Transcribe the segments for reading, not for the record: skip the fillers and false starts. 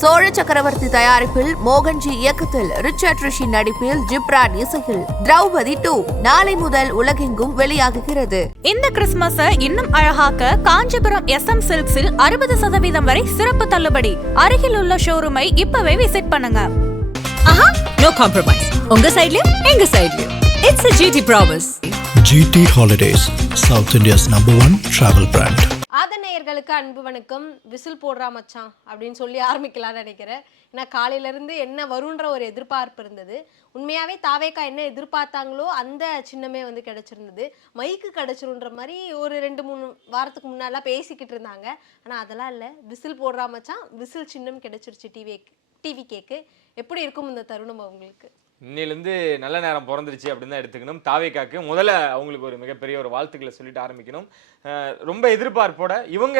சோழ சக்கரவர்த்தி தயாரிப்பில் மோகன்ஜி இயக்கத்தில் ரிச்சர்ட் ரிஷி நடிப்பில் ஜிப்ரான் இசையில் திரௌபதி 2 நாளை முதல் உலகெங்கும் வெளியாகுகிறது. இந்த கிறிஸ்துமஸை இன்னும் அழகாக்க காஞ்சிபுரம் SM சில்க்ஸில் 60% வரை சிறப்பு தள்ளுபடி. அருகில் உள்ள ஷோரூமை இப்பவே விசிட் பண்ணுங்க. No compromise. உங்க சைடுலயும் எங்க சைடுலயும். It's a GT promise. GT Holidays, South India's #1 travel brand. நேயர்களுக்கு அன்பு வணக்கம். விசில் போடுறா மச்சான் அப்படின்னு சொல்லி ஆரம்பிக்கலாம்னு நினைக்கிறேன். ஏன்னா காலையிலேருந்து என்ன வரும்ன்ற ஒரு எதிர்பார்ப்பு இருந்தது. உண்மையாகவே தாவேக்கா என்ன எதிர்பார்த்தாங்களோ அந்த சின்னமே வந்து கிடச்சிருந்தது. மைக்கு கிடச்சிருன்ற மாதிரி ஒரு 2-3 வாரத்துக்கு முன்னாலாம் பேசிக்கிட்டு இருந்தாங்க. ஆனால் அதெல்லாம் இல்லை. விசில் போடுறா மச்சான் விசில் சின்னம் கிடச்சிருச்சு. டிவி கேக்கு எப்படி இருக்கும் இந்த தருணம் அவங்களுக்கு? இன்னிலேருந்து நல்ல நேரம் பிறந்துருச்சு அப்படின்னு தான் எடுத்துக்கணும். தாவேக்காக்கு முதல்ல அவங்களுக்கு ஒரு மிகப்பெரிய ஒரு வாழ்த்துக்களை சொல்லிட்டு ஆரம்பிக்கணும். ரொம்ப எதிர்பார்ப்போட இவங்க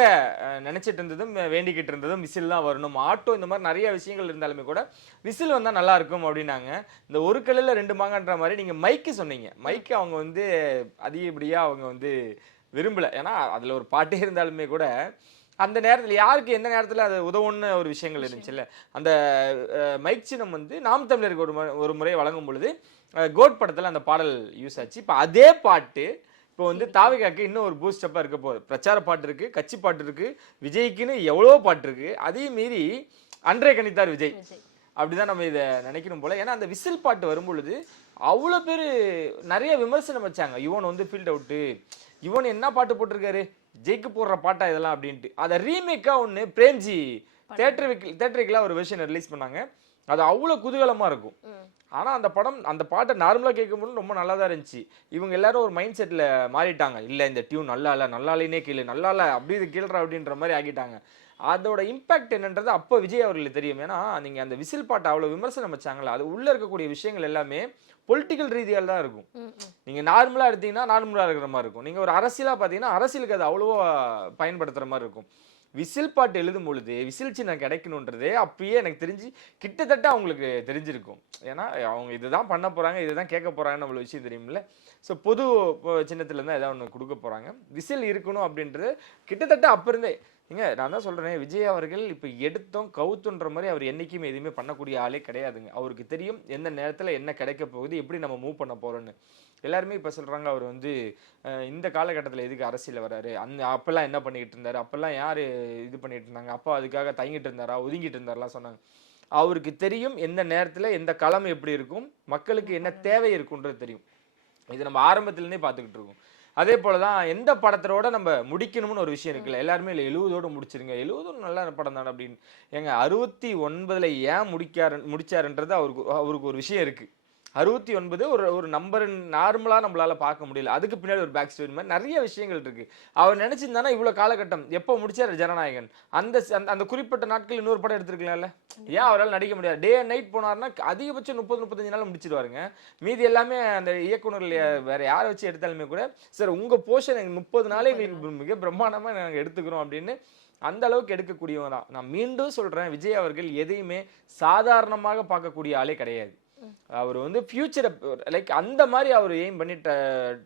நினச்சிட்டு இருந்ததும் வேண்டிக்கிட்டு இருந்ததும் விசில் தான் வரணும். ஆட்டோ இந்த மாதிரி நிறைய விஷயங்கள் இருந்தாலுமே கூட விசில் வந்தால் நல்லா இருக்கும் அப்படின்னாங்க. இந்த ஒரு கல்லில் 2 மாங்கன்ற மாதிரி நீங்கள் மைக்கு சொன்னீங்க. மைக்கு அவங்க வந்து அதிகப்படியாக அவங்க வந்து விரும்பலை. ஏன்னா அதில் ஒரு பாட்டே இருந்தாலுமே கூட அந்த நேரத்தில் யாருக்கு எந்த நேரத்தில் அது உதவுன்னு ஒரு விஷயங்கள் இருந்துச்சுல்ல. அந்த மைக் சின்னம் வந்து நாம் தமிழருக்கு ஒரு முறை வழங்கும் பொழுது கோட் படத்தில் அந்த பாடல் யூஸ் ஆச்சு. இப்போ அதே பாட்டு இப்போ வந்து தாவேக்காக்கு இன்னும் ஒரு பூஸ்டப்பாக இருக்க போகுது. பிரச்சார பாட்டு இருக்குது, கட்சி பாட்டு இருக்குது, விஜய்க்குன்னு எவ்வளோ பாட்டு இருக்குது. அதையும் மீறி அன்றே கணித்தார் விஜய் அப்படிதான் நம்ம இதை நினைக்கணும் போல. ஏன்னா அந்த விசில் பாட்டு வரும்பொழுது அவ்வளோ பேர் நிறைய விமர்சனம் வச்சாங்க. இவன் வந்து ஃபீல்ட் அவுட்டு, இவன் என்ன பாட்டு போட்டிருக்காரு, ஜெயிக்கு போடுற பாட்டா இதெல்லாம் அப்படின்ட்டு. அதை ரீமேக்காக ஒன்று பிரேம்ஜி தேட்டருக்கெல்லாம் ஒரு வெர்ஷன் ரிலீஸ் பண்ணாங்க. அது அவ்வளோ குதூகலமாக இருக்கும். ஆனால் அந்த பாட்டை நார்மலாக கேட்கும்போது ரொம்ப நல்லா தான் இருந்துச்சு. இவங்க எல்லாரும் ஒரு மைண்ட் செட்டில் மாறிட்டாங்க. இல்லை இந்த டியூன் நல்லா இல்லை, நல்லாலேனே கீழே, நல்லா இல்லை அப்படி இது கீழ்றா அப்படின்ற மாதிரி ஆகிட்டாங்க. அதோட இம்பாக்ட் என்னன்றது அப்போ விஜய் அவர்களுக்கு தெரியும். ஏன்னா நீங்கள் அந்த விசில் பாட்டை அவ்வளோ விமர்சனம் வச்சாங்களா, அது உள்ளே இருக்கக்கூடிய விஷயங்கள் எல்லாமே பொலிட்டிக்கல் ரீதியால் தான் இருக்கும். நீங்கள் நார்மலாக எடுத்தீங்கன்னா நார்மலாக இருக்கிற மாதிரி இருக்கும். நீங்கள் ஒரு அரசியலாக பார்த்தீங்கன்னா அரசியலுக்கு அது அவ்வளோவா பயன்படுத்துகிற மாதிரி இருக்கும். விசில் பாட்டு எழுதும் பொழுது விசில் சின்னம் கிடைக்கணுன்றதே அப்பயே எனக்கு தெரிஞ்சு கிட்டத்தட்ட அவங்களுக்கு தெரிஞ்சிருக்கும். ஏன்னா அவங்க இதுதான் பண்ண போகிறாங்க, இதுதான் கேட்க போகிறாங்கன்னு அவ்வளோ விஷயம் தெரியும்ல. ஸோ பொது சின்னத்தில் தான் ஏதாவது ஒன்று கொடுக்க போகிறாங்க. விசில் இருக்கணும் அப்படின்றது கிட்டத்தட்ட அப்போ இருந்தே நான் தான் சொல்கிறேன். விஜய் அவர்கள் இப்போ எடுத்தோம் கவுத்துன்ற மாதிரி அவர் என்றைக்குமே எதுவுமே பண்ணக்கூடிய ஆளே கிடையாதுங்க. அவருக்கு தெரியும் எந்த நேரத்தில் என்ன கிடைக்க போகுது, எப்படி நம்ம மூவ் பண்ண போகிறோன்னு. எல்லாருமே இப்போ சொல்கிறாங்க அவர் வந்து இந்த காலகட்டத்தில் எதுக்கு அரசியல் வராரு, அப்போல்லாம் என்ன பண்ணிக்கிட்டு இருந்தார், அப்போல்லாம் யார் இது பண்ணிகிட்டு இருந்தாங்க, அப்போ அதுக்காக தங்கிட்டு இருந்தாரா, ஒதுங்கிட்டு இருந்தாரெலாம் சொன்னாங்க. அவருக்கு தெரியும் எந்த நேரத்தில் எந்த களம் எப்படி இருக்கும், மக்களுக்கு என்ன தேவை இருக்குன்றது தெரியும். இது நம்ம ஆரம்பத்துலேருந்தே பார்த்துக்கிட்டு இருக்கோம். அதே போல தான் எந்த படத்தோட நம்ம முடிக்கணும்னு ஒரு விஷயம் இருக்குல்ல. எல்லாருமே இல்லை 70ஓட முடிச்சிருங்க, 70 நல்ல படம் தானே அப்படின்னு. ஏங்க 69 ஏன் முடிச்சாருன்றது அவருக்கு ஒரு விஷயம் இருக்குது. 69 ஒரு நம்பர் நார்மலாக நம்மளால பார்க்க முடியல. அதுக்கு பின்னாடி ஒரு பேக் ஸ்டோரி மாதிரி நிறைய விஷயங்கள் இருக்கு. அவர் நினைச்சிருந்தானா இவ்வளோ காலகட்டம் எப்போ முடிச்சாரு ஜனநாயகன், அந்த குறிப்பிட்ட நாட்கள் இன்னொரு படம் எடுத்துருக்கலாம்ல. ஏன் அவரால் நடிக்க முடியாது? டே அண்ட் நைட் போனார்னா அதிகபட்சம் 30-35 நாள் முடிச்சிருவாருங்க. மீதி எல்லாமே அந்த இயக்குநர்கள் வேற யாரை வச்சு எடுத்தாலுமே கூட சார் உங்க போர்ஷன் 30 நாளே மிக பிரம்மாண்டமாக நாங்கள் எடுத்துக்கிறோம் அப்படின்னு அந்த அளவுக்கு எடுக்கக்கூடியவங்க தான். நான் மீண்டும் சொல்றேன், விஜய் அவர்கள் எதையுமே சாதாரணமாக பார்க்கக்கூடிய ஆளே கிடையாது. அவர் வந்து ஃபியூச்சரை லைக் அந்த மாதிரி அவர் எய்ம் பண்ணி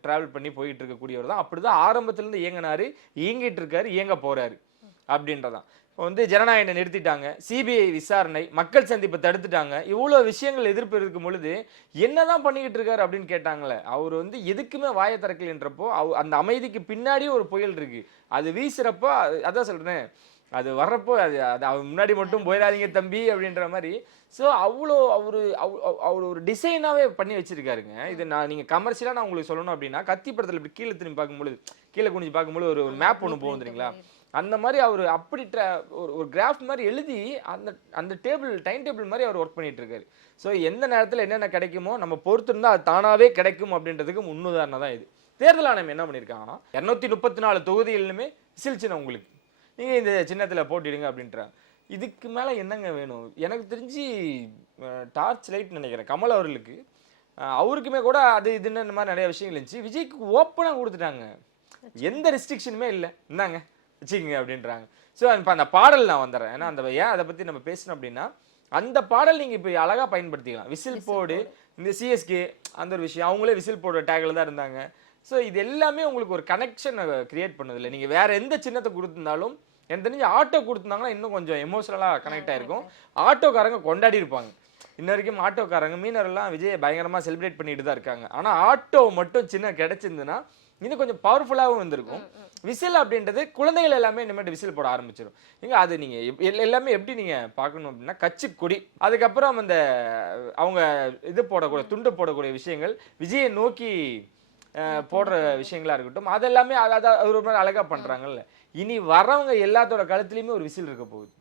ட்ராவல் பண்ணி போயிட்டு இருக்கக்கூடியவர் தான். அப்படிதான் ஆரம்பத்திலேருந்து இயங்கினாரு, இயங்கிட்டு இருக்காரு, இயங்க போறாரு அப்படின்றதான். இப்போ வந்து ஜனநாயகனை நிறுத்திட்டாங்க, சிபிஐ விசாரணை, மக்கள் சந்திப்பை தடுத்துட்டாங்க, இவ்வளோ விஷயங்கள் எதிர்ப்பு இருக்கும் பொழுது என்னதான் பண்ணிக்கிட்டு இருக்காரு அப்படின்னு கேட்டாங்களே. அவர் வந்து எதுக்குமே வாயை திறக்கலைன்றப்போ அந்த அமைதிக்கு பின்னாடியே ஒரு புயல் இருக்கு. அது வீசுறப்போ அதான் சொல்றேன், அது வர்றப்போ அது அவர் முன்னாடி மட்டும் போயிடாதீங்க தம்பி அப்படின்ற மாதிரி. ஸோ அவ்வளோ அவர் ஒரு டிசைனாகவே பண்ணி வச்சிருக்காருங்க. இது நீங்கள் கமர்ஷியலாக நான் உங்களுக்கு சொல்லணும் அப்படின்னா கத்தி படத்தில் இப்படி கீழே திரும்பி பார்க்கும்பொழுது, கீழே குனிஞ்சு பார்க்கும்போது ஒரு மேப் ஒன்று போகும் தெரியுங்களா, அந்த மாதிரி அவர் அப்படி ஒரு கிராஃப் மாதிரி எழுதி அந்த டைம் டேபிள் மாதிரி அவர் ஒர்க் பண்ணிட்டு இருக்காரு. ஸோ எந்த நேரத்தில் என்னென்ன கிடைக்குமோ நம்ம பொறுத்து இருந்தால் அது தானாகவே கிடைக்கும் அப்படின்றதுக்கு முன்னுதாரணம் தான் இது. தேர்தல் ஆணையம் என்ன பண்ணியிருக்காங்கன்னா 234 தொகுதிகளிலுமே விசில் சின்னம் உங்களுக்கு நீங்கள் இந்த சின்னத்தில் போட்டிடுங்க அப்படின்றாங்க. இதுக்கு மேலே என்னங்க வேணும்? எனக்கு தெரிஞ்சு டார்ச் லைட் நினைக்கிறேன் கமல் அவர்களுக்கு, அவருக்குமே கூட அது இதுன்னு இந்த மாதிரி நிறைய விஷயங்கள் இருந்துச்சு. விஜய்க்கு ஓப்பனாக கொடுத்துட்டாங்க, எந்த ரெஸ்ட்ரிக்ஷனுமே இல்லை, இந்தாங்க வச்சுக்கோங்க அப்படின்றாங்க. ஸோ இப்போ அந்த பாடல் நான் வந்துடுறேன். ஏன்னா ஏன் அதை பற்றி நம்ம பேசணும் அப்படின்னா அந்த பாடல் நீங்கள் இப்போ அழகாக பயன்படுத்திக்கலாம். விசில் போடு, இந்த சிஎஸ்கே அந்த ஒரு விஷயம் அவங்களே விசில் போடுற டேக்கில் தான் இருந்தாங்க. ஸோ இது எல்லாமே உங்களுக்கு ஒரு கனெக்ஷன் கிரியேட் பண்ணுது இல்லை. நீங்கள் வேறு எந்த சின்னத்தை கொடுத்துருந்தாலும் எனக்கு தெரிஞ்சு ஆட்டோ கொடுத்துருந்தாங்கன்னா இன்னும் கொஞ்சம் எமோஷனலாக கனெக்ட் ஆயிருக்கும். ஆட்டோக்காரங்க கொண்டாடி இருப்பாங்க. இன்ன வரைக்கும் ஆட்டோக்காரங்க மீனவரெல்லாம் விஜயை பயங்கரமா செலிப்ரேட் பண்ணிட்டு தான் இருக்காங்க. ஆனா ஆட்டோ மட்டும் சின்ன கிடைச்சிருந்துன்னா இன்னும் கொஞ்சம் பவர்ஃபுல்லாகவும் இருந்திருக்கும். விசில் அப்படின்றது குழந்தைகள் எல்லாமே இனிமேட்டு விசில் போட ஆரம்பிச்சிடும். நீங்க அது நீங்க எல்லாமே எப்படி நீங்க பார்க்கணும் அப்படின்னா கட்சி கொடி, அதுக்கப்புறம் அந்த அவங்க இது போடக்கூடிய துண்டு போடக்கூடிய விஷயங்கள், விஜயை நோக்கி போடுற விஷயங்களா இருக்கட்டும், அதெல்லாமே ஒரு மாதிரி அழகா பண்றாங்கல்ல. இனி வரவங்க எல்லாத்தோட கழுத்துலயுமே ஒரு விசில் இருக்க போகுது.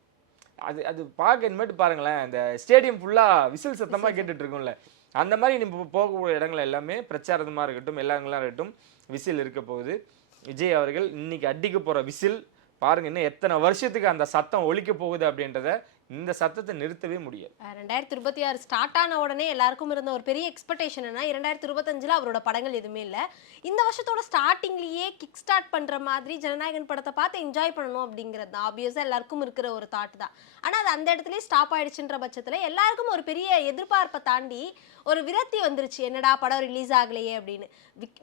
அது பார்க்க இனிமேட்டு பாருங்களேன், இந்த ஸ்டேடியம் ஃபுல்லா விசில் சத்தமா கேட்டுட்டு இருக்கும்ல, அந்த மாதிரி நீ போகக்கூடிய இடங்கள் எல்லாமே பிரச்சாரமா இருக்கட்டும், எல்லாங்களா இருக்கட்டும், விசில் இருக்க போகுது. விஜய் அவர்கள் இன்னைக்கு அடிக்க போற விசில் பாருங்க, இன்னும் எத்தனை வருஷத்துக்கு அந்த சத்தம் ஒலிக்க போகுது அப்படின்றத இந்த சத்தத்தை நிறுத்தவே முடியாது. 2026 ஸ்டார்ட் ஆன உடனே எல்லாருக்கும் இருந்த ஒரு பெரிய எக்ஸ்பெக்டேஷன் என்ன, 2025 அவரோட படங்கள் எதுவுமே இல்லை, இந்த வருஷத்தோட ஸ்டார்டிங்லேயே கிக் ஸ்டார்ட் பண்ற மாதிரி ஜனநாயகன் படத்தை பார்த்து என்ஜாய் பண்ணணும் அப்படிங்கிறது தான் ஆப்வியஸாக எல்லாருக்கும் இருக்கிற ஒரு தாட் தான். ஆனால் அது அந்த இடத்துலயே ஸ்டாப் ஆயிடுச்சுன்ற பட்சத்தில் எல்லாருக்கும் ஒரு பெரிய எதிர்பார்ப்பை தாண்டி ஒரு விரக்தி வந்துருச்சு, என்னடா படம் ரிலீஸ் ஆகலையே அப்படின்னு.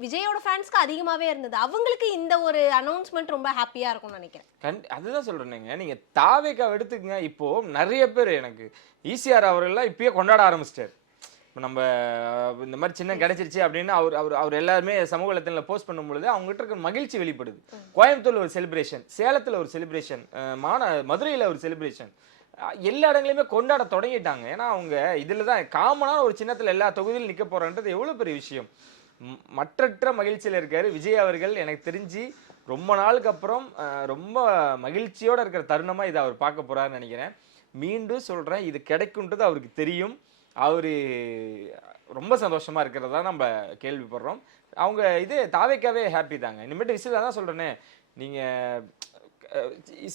விஜயோட ஃபேன்ஸ்க்கு அதிகமாகவே இருந்தது. அவங்களுக்கு இந்த ஒரு அனௌன்ஸ்மெண்ட் ரொம்ப ஹாப்பியாக இருக்கும்னு நினைக்கிறேன். அதுதான் சொல்றேங்க, நீங்க தாவேக்காவை எடுத்துக்கங்க. இப்போ நிறைய பேர் எனக்கு ஈசிஆர் அவர்கள்லாம் இப்பயே கொண்டாட ஆரம்பிச்சிட்டாரு. இப்போ நம்ம இந்த மாதிரி சின்ன கிடைச்சிருச்சு அப்படின்னு அவர் எல்லாருமே சமூக வலைத்தளத்தில் போஸ்ட் பண்ணும்பொழுது அவங்ககிட்ட இருக்க மகிழ்ச்சி வெளிப்படுது. கோயம்புத்தூர்ல ஒரு செலிப்ரேஷன், சேலத்தில் ஒரு செலிப்ரேஷன், மதுரையில் ஒரு செலிப்ரேஷன், எல்லா இடங்களையுமே கொண்டாட தொடங்கிட்டாங்க. ஏன்னா அவங்க இதில் தான் காமனான ஒரு சின்னத்தில் எல்லா தொகுதியிலும் நிற்க போறான்றது எவ்வளோ பெரிய விஷயம். மற்றற்ற மகிழ்ச்சியில் இருக்காரு விஜய் அவர்கள். எனக்கு தெரிஞ்சு ரொம்ப நாளுக்கு அப்புறம் ரொம்ப மகிழ்ச்சியோடு இருக்கிற தருணமாக இதை அவர் பார்க்க போறாருன்னு நினைக்கிறேன். மீண்டும் சொல்கிறேன், இது கிடைக்குன்றது அவருக்கு தெரியும். அவர் ரொம்ப சந்தோஷமாக இருக்கிறதா நம்ம கேள்விப்படுறோம். அவங்க இது தாவேக்காவே ஹாப்பி தாங்க. இனிமேட்டு விசில் தான் சொல்கிறேனே, நீங்கள்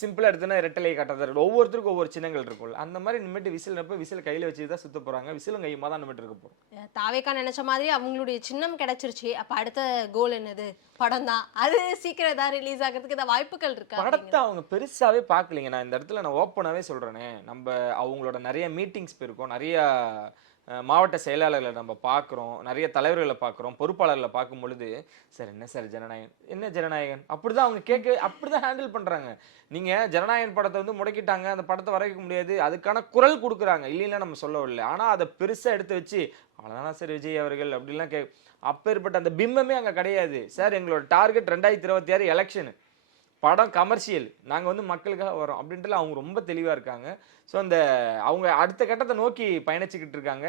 சிம்பிளாக எடுத்துன்னா ரெட்டலையை காட்டுறது, ஒவ்வொருத்தருக்கும் ஒவ்வொரு சின்னங்கள் இருக்கும்ல, அந்த மாதிரி இனிமேட்டு விசில் நப்ப விசில் கையில் வச்சு தான் சுற்ற போகிறாங்க. விசிலும் கையுமா தான் இனிமேட்டு இருக்க போகிறோம். தாவேக்கா நினைச்ச மாதிரி அவங்களுடைய சின்னம் கிடைச்சிருச்சு. அப்போ அடுத்த கோல் என்னது, படம் தான். அது சீக்கிரம் ஏதாவது ரிலீஸ் ஆகிறதுக்கு ஏதாவது வாய்ப்புகள் இருக்கா? படத்தை அவங்க பெருசாவே பார்க்கலைங்க. நான் இந்த இடத்துல நான் ஓப்பனாகவே சொல்கிறேனே, நம்ம அவங்களோட நிறைய மீட்டிங்ஸ் போயிருக்கோம், நிறைய மாவட்ட செயலாளர்களை நம்ம பார்க்குறோம், நிறைய தலைவர்களை பார்க்குறோம், பொறுப்பாளர்களை பார்க்கும் பொழுது சார் என்ன சார் ஜனநாயகன், என்ன ஜனநாயகன், அப்படிதான் அவங்க அப்படிதான் ஹேண்டில் பண்ணுறாங்க. நீங்கள் ஜனநாயகன் படத்தை வந்து முடக்கிட்டாங்க, அந்த படத்தை வரைக்க முடியாது, அதுக்கான குரல் கொடுக்குறாங்க, இல்லைன்னா நம்ம சொல்லவில்லை. ஆனால் அதை பெருசாக எடுத்து வச்சு அவ்வளோதானா சார் விஜய் அவர்கள் அப்படிலாம் அப்பேற்பட்ட அந்த பிம்பமே அங்கே கிடையாது சார். எங்களோட டார்கெட் 2026 எலெக்ஷனு, படம் கமர்ஷியல், நாங்கள் வந்து மக்களுக்காக வரோம் அப்படின்ட்டு அவங்க ரொம்ப தெளிவாக இருக்காங்க. ஸோ அந்த அவங்க அடுத்த கட்டத்தை நோக்கி பயணிச்சுக்கிட்டு இருக்காங்க.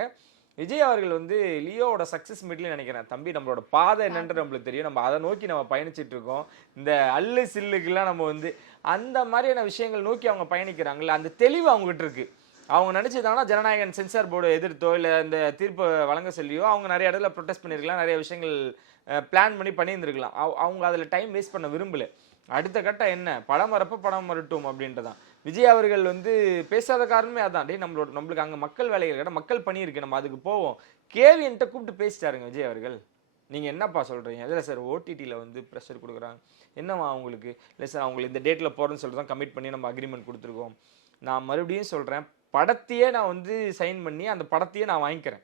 விஜய் அவர்கள் வந்து லியோவோட சக்ஸஸ் மீட்லேயும் நினைக்கிறேன், தம்பி நம்மளோட பாதை என்னன்றது நம்மளுக்கு தெரியும், நம்ம அதை நோக்கி நம்ம பயணிச்சுட்டு இருக்கோம். இந்த அல்லு சில்லுக்கெல்லாம் நம்ம வந்து அந்த மாதிரியான விஷயங்கள் நோக்கி அவங்க பயணிக்கிறாங்கல்ல, அந்த தெளிவு அவங்ககிட்ட இருக்கு. அவங்க நினச்சிதாங்கன்னா ஜனநாயகன் சென்சார் போர்டு எதிர்த்தோ இல்லை இந்த தீர்ப்பு வழங்க சொல்லியோ அவங்க நிறைய இடத்துல ப்ரொடெஸ்ட் பண்ணியிருக்கலாம், நிறைய விஷயங்கள் பிளான் பண்ணியிருந்துருக்கலாம். அவங்க அதில் டைம் வேஸ்ட் பண்ண விரும்பலை. அடுத்த கட்டம் என்ன, படம் வரப்போ படம் வரட்டும் அப்படின்றதான். விஜய் அவர்கள் வந்து பேசாத காரணமே அதான், டே நம்மளுக்கு அங்கே மக்கள் வேலைகள் கேட்டால் மக்கள் பணி இருக்கு, நம்ம அதுக்கு போவோம். கேவிஎன்ட்ட கூப்பிட்டு பேசிட்டாருங்க விஜய் அவர்கள். நீங்கள் என்னப்பா சொல்கிறீங்க, இல்லை சார் ஓடிடியில் வந்து ப்ரெஷர் கொடுக்குறாங்க, என்னவா அவங்களுக்கு, இல்லை சார் அவங்களுக்கு இந்த டேட்டில் போகிறேன்னு சொல்லிட்டு தான் கமிட் பண்ணி நம்ம அக்ரிமெண்ட் கொடுத்துருக்கோம். நான் மறுபடியும் சொல்கிறேன், படத்தையே நான் வந்து சைன் பண்ணி அந்த படத்தையே நான் வாங்கிக்கிறேன்.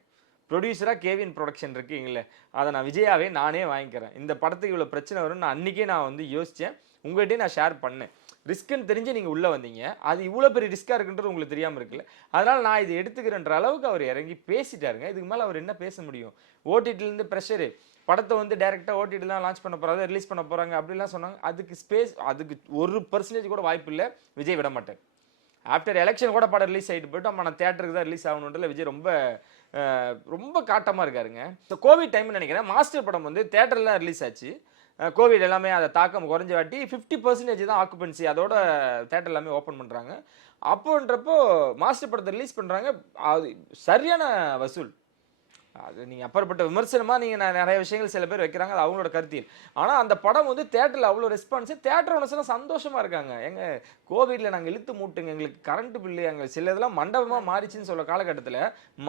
ப்ரொடியூசராக கேவிஎன் ப்ரொடக்ஷன் இருக்குங்களே, அதை நான் விஜயாவே நானே வாங்கிக்கிறேன். இந்த படத்துக்கு இவ்வளோ பிரச்சனை வரும்னு நான் அன்றைக்கே நான் வந்து யோசித்தேன், உங்கள்கிட்டயே நான் ஷேர் பண்ணேன். ரிஸ்க்குன்னு தெரிஞ்சு நீங்கள் உள்ளே வந்தீங்க, அது இவ்வளோ பெரிய ரிஸ்க்காக இருக்குன்றது உங்களுக்கு தெரியாமல் இருக்குல்ல, அதனால் நான் இதை எடுத்துக்கிறேன்ற அளவுக்கு அவர் இறங்கி பேசிட்டாருங்க. இதுக்கு மேலே அவர் என்ன பேச முடியும்? ஓடிடிலேருந்து ப்ரெஷரு, படத்தை வந்து டேரெக்டாக ஓடிடி தான் லான்ச் பண்ண போகிறாங்க, ரிலீஸ் பண்ண போகிறாங்க அப்படிலாம் சொன்னாங்க. அதுக்கு 1% கூட வாய்ப்பு இல்லை, விஜய் விட மாட்டார். ஆஃப்டர் எலெக்ஷன் கூட படம் ரிலீஸ் ஆகிட்டு போய்ட்டு நம்ம தேட்டருக்கு தான் ரிலீஸ் ஆகணுன்றதுல விஜய் ரொம்ப காட்டமாக இருக்காருங்க. ஸோ கோவிட் டைம்னு நினைக்கிறேன், மாஸ்டர் படம் வந்து தேட்டரில் ரிலீஸ் ஆச்சு. கோவிட் எல்லாமே அதை தாக்கம் குறைஞ்ச வாட்டி 50% தான் ஆக்குபென்சி, அதோட தேட்டர் எல்லாமே ஓப்பன் பண்ணுறாங்க. அப்போன்றப்போ மாஸ்டர் படத்தை ரிலீஸ் பண்ணுறாங்க, அது சரியான வசூல். அது நீங்கள் அப்புறப்பட்ட விமர்சனமாக நீங்கள் நிறைய விஷயங்கள் சில பேர் வைக்கிறாங்க, அது அவங்களோட கருத்தியல். ஆனால் அந்த படம் வந்து தேட்டரில் அவ்வளோ ரெஸ்பான்ஸு, தேட்டர் ஒன்றுலாம் சந்தோஷமாக இருக்காங்க. எங்கள் கோவிடில் நாங்கள் இழுத்து மூட்டுங்க, எங்களுக்கு கரண்ட் பில்லு, எங்கள் சில இதெல்லாம் மண்டபமாக மாறிச்சின்னு சொல்ல காலகட்டத்தில்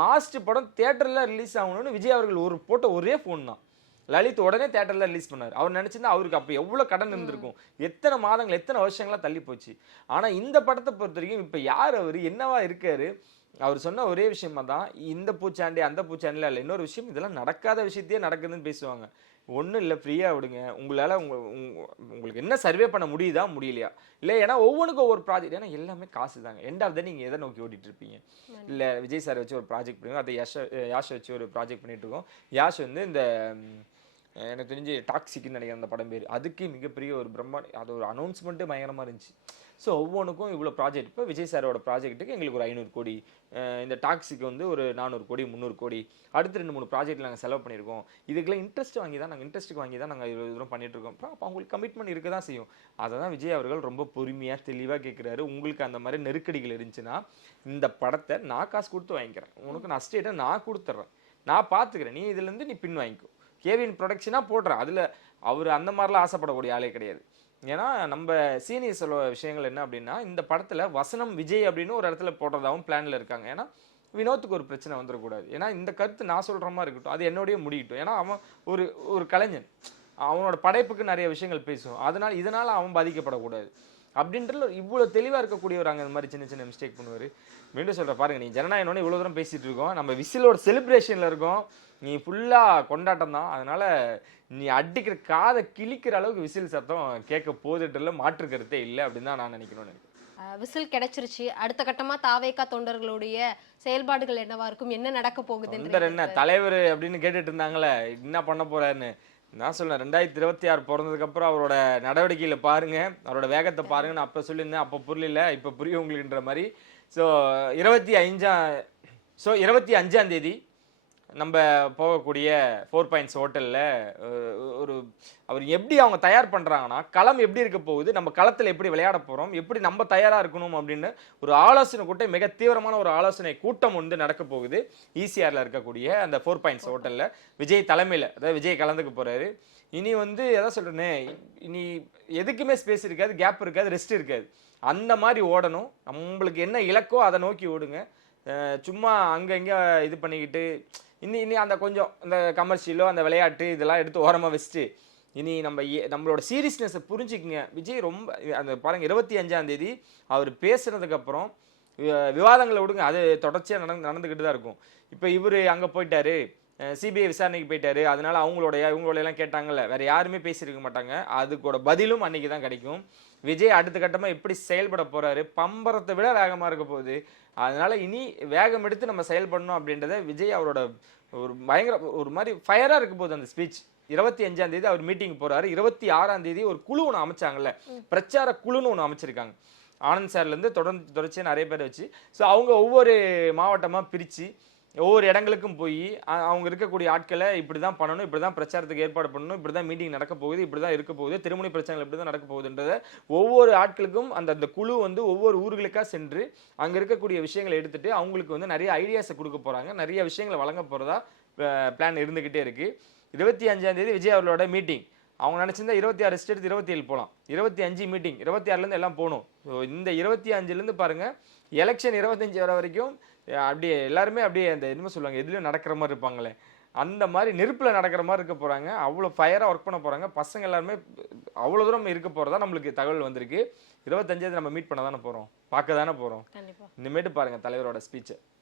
மாஸ்டர் படம் தேட்டரில் ரிலீஸ் ஆகணும்னு விஜய் அவர்கள் போட்ட ஒரே ஃபோன் தான். லலித் உடனே தேட்டரில் ரிலீஸ் பண்ணார். அவர் நினச்சிருந்தா அவருக்கு அப்போ எவ்வளோ கடன் இருந்திருக்கும், எத்தனை மாதங்கள் எத்தனை வருஷங்களாக தள்ளி போச்சு. ஆனால் இந்த படத்தை பொறுத்த வரைக்கும் இப்போ யார் அவர் என்னவா இருக்காரு, அவர் சொன்ன ஒரே விஷயமா தான், இந்த பூச்சாண்டி அந்த பூச்சாண்டிலாம் இல்லை. இன்னொரு விஷயம், இதெல்லாம் நடக்காத விஷயத்தையே நடக்குதுன்னு பேசுவாங்க. ஒன்றும் இல்லை, ஃப்ரீயாக விடுங்க. உங்களால் உங்களுக்கு என்ன சர்வே பண்ண முடியுதா முடியலையா இல்லை, ஏன்னா ஒவ்வொன்றுக்கும் ஒவ்வொரு ப்ராஜெக்ட், ஏன்னா எல்லாமே காசு தாங்க. எண்ட் ஆஃப் த நீங்கள் எதை நோக்கி ஓடிட்டு இருப்பீங்க? இல்லை விஜய் சார் வச்சு ஒரு ப்ராஜெக்ட் பண்ணுவோம், அதை யாஷை வச்சு ஒரு ப்ராஜெக்ட் பண்ணிட்டு இருக்கோம். யாஷ் வந்து இந்த எனக்கு தெரிஞ்சு டாக்ஸிக்னு நினைக்கிறேன் அந்த படம் பேர், அதுக்கு மிகப்பெரிய ஒரு அது ஒரு அனௌன்ஸ்மெண்ட்டே பயங்கரமாக இருந்துச்சு. ஸோ ஒவ்வொன்றுக்கும் இவ்வளோ ப்ராஜெக்ட். இப்போ விஜய் சாரோட ப்ராஜெக்ட்டுக்கு எங்களுக்கு ஒரு 500 கோடி, இந்த டாக்ஸிக்கு வந்து ஒரு 400 கோடி 300 கோடி, அடுத்து 2-3 ப்ராஜெக்ட் நாங்கள் செலவு பண்ணியிருக்கோம். இதுக்கெல்லாம் இன்ட்ரெஸ்ட் வாங்கி தான் நாங்கள் இவ்வளோ தூரம் பண்ணிட்டு இருக்கோம். அப்புறம் அப்போ அவங்களுக்கு கமிட்மெண்ட் இருக்க தான் செய்யும். அதை தான் விஜய் அவர்கள் ரொம்ப பொறுமையாக தெளிவாக கேட்குறாரு. உங்களுக்கு அந்த மாதிரி நெருக்கடிகள் இருந்துச்சுன்னா இந்த படத்தை நான் காசு கொடுத்து வாங்கிக்கிறேன், உனக்கு நான் ஸ்டேட்டை நான் கொடுத்துட்றேன், நான் பார்த்துக்கிறேன், நீ இதுலேருந்து நீ பின் வாங்கிக்கோ. கேவின் ப்ரொடக்ஷனாக போடுறேன். அதில் அவர் அந்த மாதிரிலாம் ஆசைப்படக்கூடிய ஆளே கிடையாது. ஏன்னா நம்ம சீனியர் சொல்ல விஷயங்கள் என்ன அப்படின்னா, இந்த படத்தில் வசனம் விஜய் அப்படின்னு ஒரு இடத்துல போடுறதாகவும் பிளானில் இருக்காங்க. ஏன்னா வினோத்துக்கு ஒரு பிரச்சனை வந்துடக்கூடாது. ஏன்னா இந்த கருத்து நான் சொல்கிற மாதிரி இருக்கட்டும், அது என்னோடய முடியட்டும். ஏன்னா அவன் ஒரு கலைஞன், அவனோட படைப்புக்கு நிறைய விஷயங்கள் பேசும், இதனால் அவன் பாதிக்கப்படக்கூடாது அப்படின்றதுல இவ்வளோ தெளிவாக இருக்கக்கூடியவர். அங்கே இந்த மாதிரி சின்ன சின்ன மிஸ்டேக் பண்ணுவார். மீண்டும் சொல்கிற பாருங்கள், நீ ஜனநாயகனோட இவ்வளோ தூரம் பேசிகிட்டு இருக்கோம், நம்ம விசிலோட செலிப்ரேஷனில் இருக்கோம், நீ ஃபுல்லாக கொண்டாட்டம் தான். அதனால் நீ அடிக்கிற காதை கிழிக்கிற அளவுக்கு விசில் சத்தம் கேட்க போதுன்றதுல மாற்று கருத்தே இல்லை அப்படின்னு தான் நான் நினைக்கிறேன். விசில் கிடைச்சிருச்சு. அடுத்த கட்டமா தாவேகா தொண்டர்களுடைய செயல்பாடுகள் என்னவா இருக்கும், என்ன நடக்க போகுது? என்ன தலைவர் அப்படின்னு கேட்டுட்டு இருந்தாங்களே, என்ன பண்ண போறாருன்னு நான் சொல்றேன். 2026 பிறந்ததுக்கு அப்புறம் அவரோட நடவடிக்கையில பாருங்க, அவரோட வேகத்தை பாருங்க. நான் அப்ப சொல்லியிருந்தேன், அப்ப புரியல, இப்ப புரியும் உங்களுக்குன்ற மாதிரி. ஸோ 25ஆம் தேதி நம்ம போகக்கூடிய 4 பாயிண்ட்ஸ் ஹோட்டலில் அவர் எப்படி அவங்க தயார் பண்ணுறாங்கன்னா, களம் எப்படி இருக்க போகுது, நம்ம களத்தில் எப்படி விளையாட போகிறோம், எப்படி நம்ம தயாராக இருக்கணும் அப்படின்னு ஒரு ஆலோசனை கூட்டம், மிக தீவிரமான ஒரு ஆலோசனை கூட்டம் வந்து நடக்க போகுது ஈசிஆரில் இருக்கக்கூடிய அந்த 4 பாயிண்ட்ஸ் ஹோட்டலில். விஜய் தலைமையில், அதாவது விஜய் கலந்துக்க போகிறாரு. இனி வந்து எதாவது சொல்கிறேன்னு, இனி எதுக்குமே ஸ்பேஸ் இருக்காது, கேப் இருக்காது, ரெஸ்ட் இருக்காது. அந்த மாதிரி ஓடணும். நம்மளுக்கு என்ன இலக்கோ அதை நோக்கி ஓடுங்க. சும்மா அங்கே இங்கே இது பண்ணிக்கிட்டு இனி அந்த கொஞ்சம் இந்த கமர்ஷியலோ அந்த விளையாட்டு இதெல்லாம் எடுத்து ஓரமாக வச்சுட்டு இனி நம்மளோட சீரியஸ்னஸை புரிஞ்சுக்குங்க. விஜய் ரொம்ப அந்த பாருங்கள், 25ஆம் தேதி அவர் பேசுனதுக்கப்புறம் விவாதங்களை விடுங்க, அது தொடர்ச்சியாக நடந்துக்கிட்டு தான் இருக்கும். இப்போ இவர் அங்கே போயிட்டாரு, சிபிஐ விசாரணைக்கு போயிட்டாரு, அதனால இவங்களோடையெல்லாம் கேட்டாங்கல்ல, வேற யாருமே பேசியிருக்க மாட்டாங்க. அதுக்கோட பதிலும் அன்னைக்கு தான் கிடைக்கும். விஜய் அடுத்த கட்டமாக எப்படி செயல்பட போறாரு, பம்பரத்தை விட வேகமாக இருக்க போகுது. அதனால இனி வேகம் எடுத்து நம்ம செயல்படணும் அப்படின்றத விஜய் அவரோட ஒரு பயங்கர ஒரு மாதிரி ஃபயராக இருக்க போகுது. அந்த ஸ்பீச் 25ஆம் தேதி அவர் மீட்டிங் போறாரு. 26ஆம் தேதி ஒரு குழு ஒன்று அமைச்சாங்கல்ல, பிரச்சார குழுன்னு ஒன்று அமைச்சிருக்காங்க. ஆனந்த் சார்லேருந்து தொடர்ச்சியாக நிறைய பேர் வச்சு, ஸோ அவங்க ஒவ்வொரு மாவட்டமாக பிரித்து ஒவ்வொரு இடங்களுக்கும் போய் அவங்க இருக்கக்கூடிய ஆட்களை இப்படி தான் பண்ணணும், இப்படி தான் பிரச்சாரத்துக்கு ஏற்பாடு பண்ணணும், இப்படி தான் மீட்டிங் நடக்க போகுது, இப்படி தான் இருக்க போகுது, திருமணி பிரச்சனைகள் இப்படி தான் நடக்க போகுதுன்றத ஒவ்வொரு ஆட்களுக்கும் அந்த குழு வந்து ஒவ்வொரு ஊர்களுக்காக சென்று அங்கே இருக்கக்கூடிய விஷயங்களை எடுத்துட்டு அவங்களுக்கு வந்து நிறைய ஐடியாஸை கொடுக்க போகிறாங்க, நிறைய விஷயங்களை வழங்க போகிறதா பிளான் இருந்துக்கிட்டே இருக்குது. 25ஆம் தேதி விஜய் அவர்களோட மீட்டிங். அவங்க நினச்சிருந்தா 26 ரெஸ்ட் எடுத்து 27 போகலாம். 25 மீட்டிங், 26லேருந்து எல்லாம் போகணும். ஸோ இந்த 25லேருந்து பாருங்கள், எலெக்ஷன் 25 வர வரைக்கும் அப்படியே எல்லாருமே அப்படியே அந்த என்னமோ சொல்லுவாங்க, எதுலையும் நடக்கிற மாதிரி இருப்பாங்களே, அந்த மாதிரி நெருப்பில் நடக்கிற மாதிரி இருக்க போகிறாங்க. அவ்வளோ ஃபயராக ஒர்க் பண்ண போகிறாங்க. பசங்க எல்லாருமே அவ்வளோ தூரம் இருக்க போகிறதா நம்மளுக்கு தகவல் வந்திருக்கு. 25 நம்ம மீட் பண்ண தானே போகிறோம், பார்க்க தானே போகிறோம். இனிமேட்டு பாருங்கள் தலைவரோட ஸ்பீச்சை.